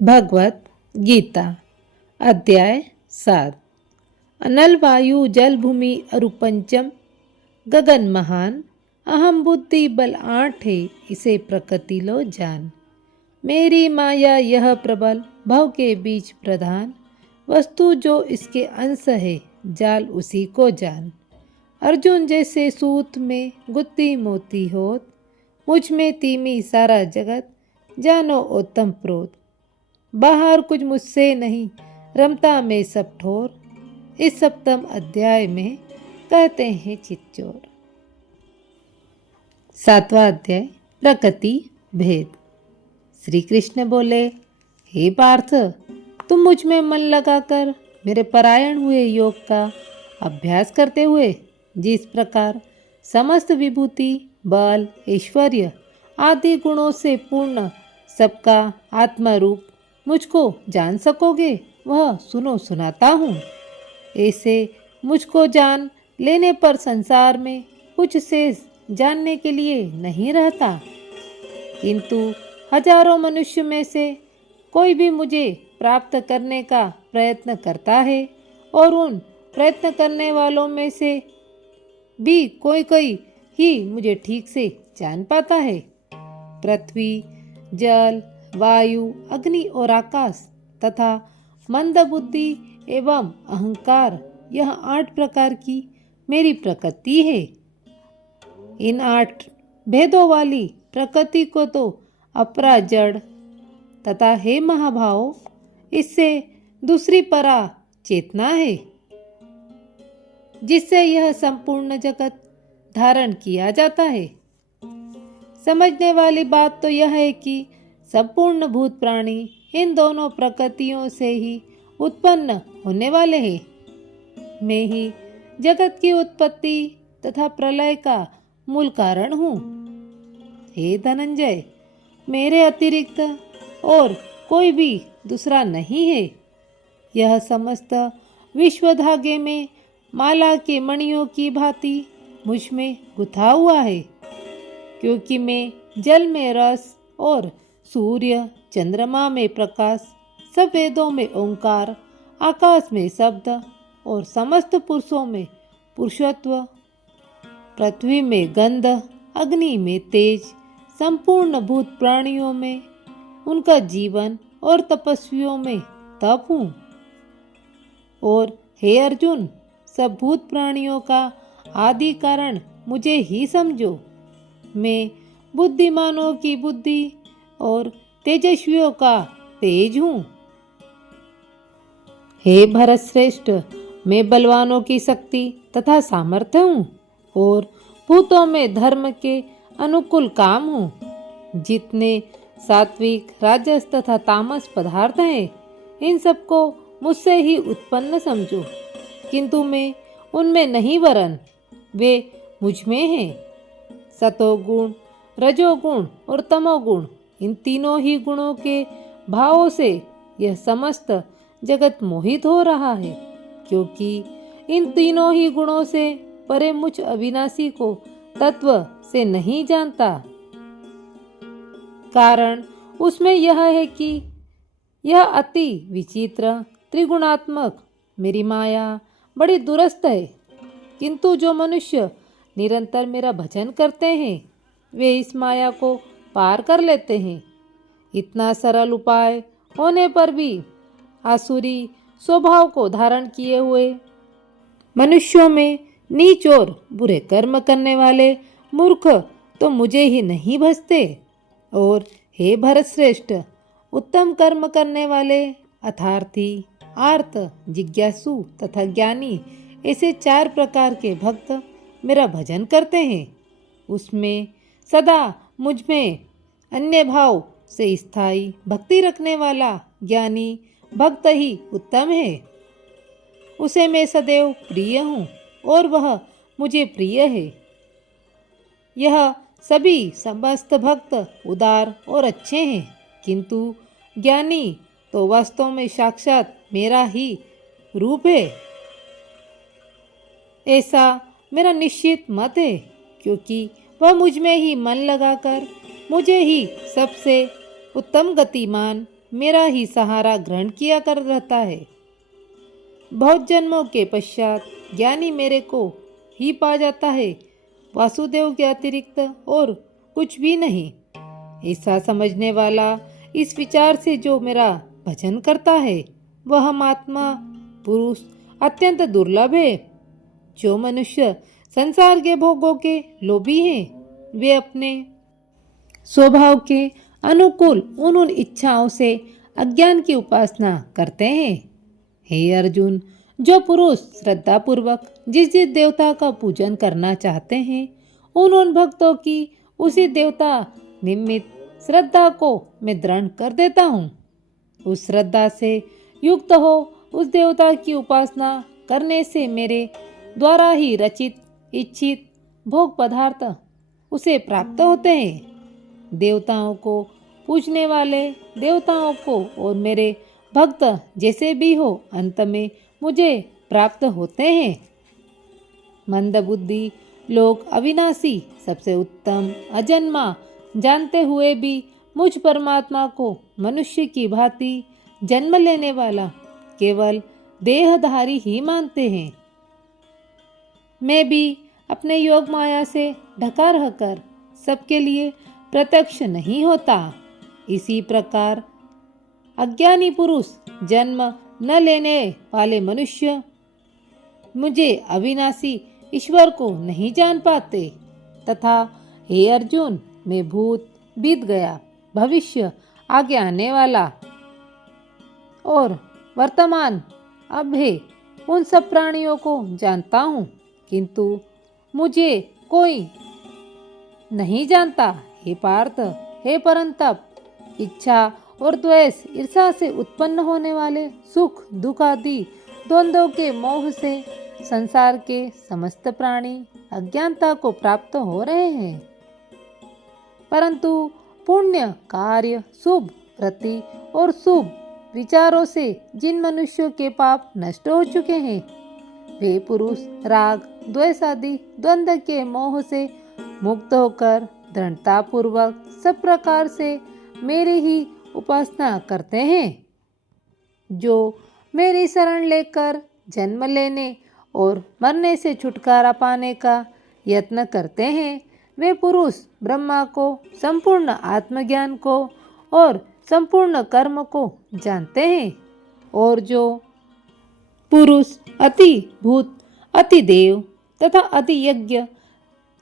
भगवत गीता अध्याय 7। अनल वायु जल भूमि अरुपंचम गगन महान अहम बुद्धि बल आठ है इसे प्रकृति लो जान। मेरी माया यह प्रबल भव के बीच प्रधान वस्तु जो इसके अंश है जाल उसी को जान। अर्जुन जैसे सूत में गुत्ती मोती होत मुझ में तीमी सारा जगत जानो उत्तम प्रोत। बाहर कुछ मुझसे नहीं रमता में सब ठोर। इस सप्तम अध्याय में कहते हैं चित्चोर। 7वां अध्याय प्रकृति भेद। श्री कृष्ण बोले, हे पार्थ, तुम मुझ में मन लगाकर मेरे परायण हुए योग का अभ्यास करते हुए जिस प्रकार समस्त विभूति बल ऐश्वर्य आदि गुणों से पूर्ण सबका आत्मा रूप मुझको जान सकोगे वह सुनो सुनाता हूँ। ऐसे मुझको जान लेने पर संसार में कुछ शेष जानने के लिए नहीं रहता, किंतु हजारों मनुष्य में से कोई भी मुझे प्राप्त करने का प्रयत्न करता है और उन प्रयत्न करने वालों में से भी कोई कोई ही मुझे ठीक से जान पाता है। पृथ्वी जल वायु अग्नि और आकाश तथा मंद बुद्धि एवं अहंकार यह 8 प्रकार की मेरी प्रकृति है। इन 8 भेदों वाली प्रकृति को तो अपरा जड़ तथा हे महाभाव इससे दूसरी परा चेतना है जिससे यह संपूर्ण जगत धारण किया जाता है। समझने वाली बात तो यह है कि संपूर्ण भूत प्राणी इन दोनों प्रकृतियों से ही उत्पन्न होने वाले हैं। मैं ही जगत की उत्पत्ति तथा प्रलय का मूल कारण हूँ। हे धनंजय, मेरे अतिरिक्त और कोई भी दूसरा नहीं है। यह समस्त विश्व धागे में माला के मणियों की भांति मुझ में गुथा हुआ है, क्योंकि मैं जल में रस और सूर्य चंद्रमा में प्रकाश, सब वेदों में ओंकार, आकाश में शब्द और समस्त पुरुषों में पुरुषत्व, पृथ्वी में गंध, अग्नि में तेज, संपूर्ण भूत प्राणियों में उनका जीवन और तपस्वियों में तप हूँ। और हे अर्जुन, सब भूत प्राणियों का आदि कारण मुझे ही समझो। मैं बुद्धिमानों की बुद्धि और तेजस्वियों का तेज हूँ। हे भरत श्रेष्ठ, मैं बलवानों की शक्ति तथा सामर्थ्य हूँ और भूतों में धर्म के अनुकूल काम हूँ। जितने सात्विक राजस तथा तामस पदार्थ हैं इन सबको मुझसे ही उत्पन्न समझो, किंतु मैं उनमें नहीं वरन वे मुझ में हैं। सतोगुण रजोगुण और तमोगुण इन तीनों ही गुणों के भावों से यह समस्त जगत मोहित हो रहा है, क्योंकि इन तीनों ही गुणों से परे मुझ अविनाशी को तत्व से नहीं जानता। कारण उसमें यह है कि यह अति विचित्र त्रिगुणात्मक मेरी माया बड़ी दुरस्त है, किंतु जो मनुष्य निरंतर मेरा भजन करते हैं वे इस माया को पार कर लेते हैं। इतना सरल उपाय होने पर भी आसुरी स्वभाव को धारण किए हुए मनुष्यों में नीच और बुरे कर्म करने वाले मूर्ख तो मुझे ही नहीं भजते। और हे भरत श्रेष्ठ, उत्तम कर्म करने वाले अर्थार्थी, आर्त, जिज्ञासु तथा ज्ञानी ऐसे 4 प्रकार के भक्त मेरा भजन करते हैं। उसमें सदा मुझ में अन्य भाव से स्थायी भक्ति रखने वाला ज्ञानी भक्त ही उत्तम है। उसे मैं सदैव प्रिय हूँ और वह मुझे प्रिय है। यह सभी समस्त भक्त उदार और अच्छे हैं, किंतु ज्ञानी तो वास्तव में साक्षात मेरा ही रूप है। ऐसा मेरा निश्चित मत है, क्योंकि वह मुझ में ही मन लगाकर मुझे ही सबसे उत्तम गतिमान मेरा ही सहारा ग्रहण किया कर रहता है। बहुत जन्मों के पश्चात ज्ञानी मेरे को ही पा जाता है, वासुदेव के अतिरिक्त और कुछ भी नहीं। ऐसा समझने वाला इस विचार से जो मेरा भजन करता है वह महात्मा पुरुष अत्यंत दुर्लभ है। जो मनुष्य संसार के भोगों के लोभी हैं, वे अपने स्वभाव के अनुकूल उन इच्छाओं से अज्ञान की उपासना करते हैं। हे अर्जुन, जो पुरुष श्रद्धा पूर्वक जिस जिस देवता का पूजन करना चाहते हैं, उन भक्तों की उसी देवता निमित्त श्रद्धा को मैं दृढ़ कर देता हूँ। उस श्रद्धा से युक्त हो उस देवता की उपासना करने से मेरे द्वारा ही रचित इच्छित भोग पदार्थ उसे प्राप्त होते हैं। देवताओं को पूजने वाले देवताओं को और मेरे भक्त जैसे भी हो अंत में मुझे प्राप्त होते हैं। मंदबुद्धि लोग अविनाशी सबसे उत्तम अजन्मा जानते हुए भी मुझ परमात्मा को मनुष्य की भांति जन्म लेने वाला केवल देहधारी ही मानते हैं। मैं भी अपने योग माया से ढका रहकर सबके लिए प्रत्यक्ष नहीं होता। इसी प्रकार अज्ञानी पुरुष जन्म न लेने वाले मनुष्य मुझे अविनाशी ईश्वर को नहीं जान पाते। तथा हे अर्जुन, मैं भूत बीत गया, भविष्य आगे आने वाला और वर्तमान अब है उन सब प्राणियों को जानता हूँ, किंतु मुझे कोई नहीं जानता। हे पार्थ, हे परंतप, इच्छा और द्वेष ईर्षा से उत्पन्न होने वाले सुख दुख आदि द्वंद्वों के मोह से संसार के समस्त प्राणी अज्ञानता को प्राप्त हो रहे हैं। परंतु पुण्य कार्य शुभ वृत्ति और शुभ विचारों से जिन मनुष्यों के पाप नष्ट हो चुके हैं, वे पुरुष राग द्वेष आदि द्वंद्व के मोह से मुक्त होकर दृढ़तापूर्वक सब प्रकार से मेरी ही उपासना करते हैं। जो मेरी शरण लेकर जन्म लेने और मरने से छुटकारा पाने का यत्न करते हैं, वे पुरुष ब्रह्मा को, संपूर्ण आत्मज्ञान को और संपूर्ण कर्म को जानते हैं। और जो पुरुष अति भूत, अति देव तथा अति यज्ञ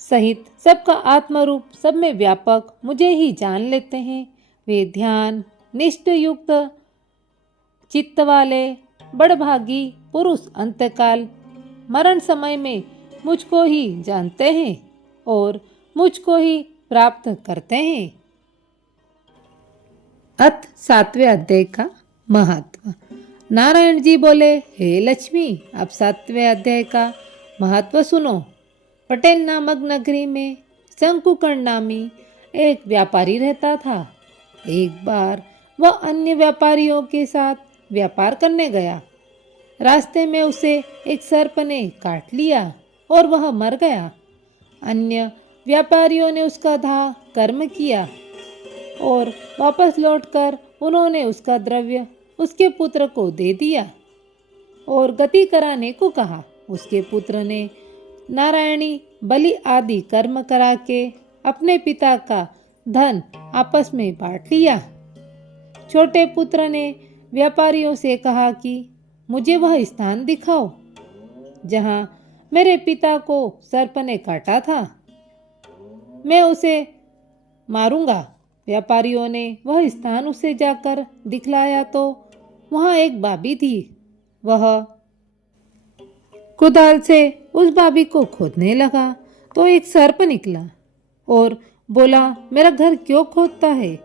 सहित सबका आत्मरूप सब में व्यापक मुझे ही जान लेते हैं, वे ध्यान निष्ठ युक्त चित्त वाले बड़भागी पुरुष अंतकाल मरण समय में मुझको ही जानते हैं और मुझको ही प्राप्त करते हैं। अथ 7वें अध्याय का महत्व। नारायण जी बोले, हे लक्ष्मी, अब 7वें अध्याय का महत्व सुनो। पटेल नामक नगरी में शंकुकर्ण नामी एक व्यापारी रहता था। एक बार वह अन्य व्यापारियों के साथ व्यापार करने गया। रास्ते में उसे एक सर्प ने काट लिया और वह मर गया। अन्य व्यापारियों ने उसका दाह कर्म किया और वापस लौटकर उन्होंने उसका द्रव्य उसके पुत्र को दे दिया और गति कराने को कहा। उसके पुत्र ने नारायणी बलि आदि कर्म करा के अपने पिता का धन आपस में बांट लिया। छोटे पुत्र ने व्यापारियों से कहा कि मुझे वह स्थान दिखाओ जहां मेरे पिता को सर्प ने काटा था, मैं उसे मारूंगा। व्यापारियों ने वह स्थान उसे जाकर दिखलाया तो वहां एक बाबी थी। वह कुदाल से उस बाबी को खोदने लगा तो एक सर्प निकला और बोला, मेरा घर क्यों खोदता है?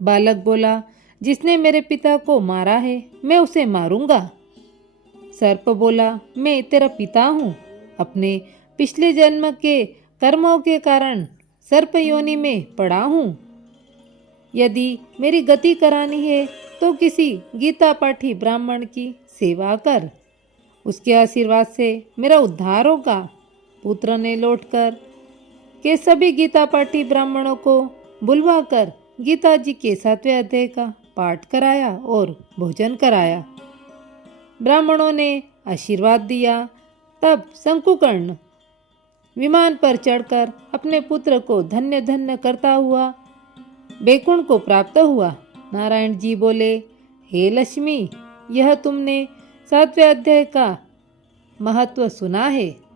बालक बोला, जिसने मेरे पिता को मारा है मैं उसे मारूंगा। सर्प बोला, मैं तेरा पिता हूँ। अपने पिछले जन्म के कर्मों के कारण सर्प योनि में पड़ा हूँ। यदि मेरी गति करानी है तो किसी गीता पाठी ब्राह्मण की सेवा कर, उसके आशीर्वाद से मेरा उद्धार होगा। पुत्र ने लौटकर के सभी गीता पाठी ब्राह्मणों को बुलवाकर गीता जी के 7वें अध्याय का पाठ कराया और भोजन कराया। ब्राह्मणों ने आशीर्वाद दिया। तब शंकुकर्ण विमान पर चढ़कर अपने पुत्र को धन्य धन्य करता हुआ बैकुंठ को प्राप्त हुआ। नारायण जी बोले, हे लक्ष्मी, यह तुमने 7वें अध्याय का महत्व सुना है।